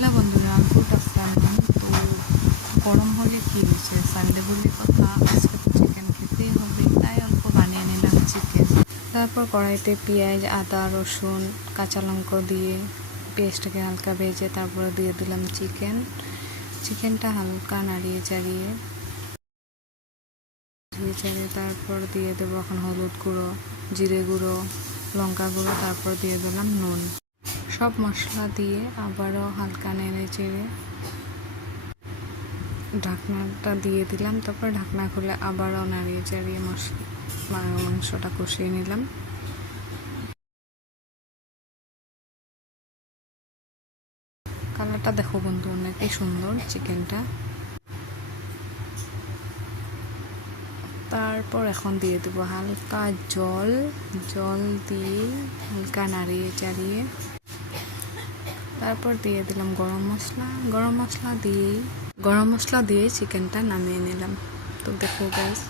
Hello বন্ধুরা, good afternoon. তো গরম হলে কী হয়েছে, সানডে বলে কথা, আজকে তো চিকেন খেতেই হবে, তাই অল্প বানিয়ে নিলাম চিকেন। তারপর কড়াইতে পেঁয়াজ, আদা, রসুন, কাঁচা লঙ্কা দিয়ে পেঁয়াজটাকে হালকা ভেজে তারপরে দিয়ে দিলাম চিকেনটা হালকা নাড়িয়ে চাড়িয়ে তারপর দিয়ে দেবো এখন হলুদ গুঁড়ো, জিরে গুঁড়ো, লঙ্কা গুঁড়ো, তারপর দিয়ে দিলাম নুন। সব মশলা দিয়ে আবারও হালকা নেড়ে চেড়ে ঢাকনাটা দিয়ে দিলাম। তারপর ঢাকনা খুলে আবারও নাড়িয়ে চাড়িয়ে মাংসটা কষিয়ে নিলাম। কালারটা দেখো বন্ধু, অনেকই সুন্দর চিকেনটা। তারপর এখন দিয়ে দেবো হালকা জল দিয়ে হালকা নাড়িয়ে চাড়িয়ে তারপর দিয়ে দিলাম গরম মশলা দিয়ে চিকেনটা নামিয়ে নিলাম। তো দেখো গাইস।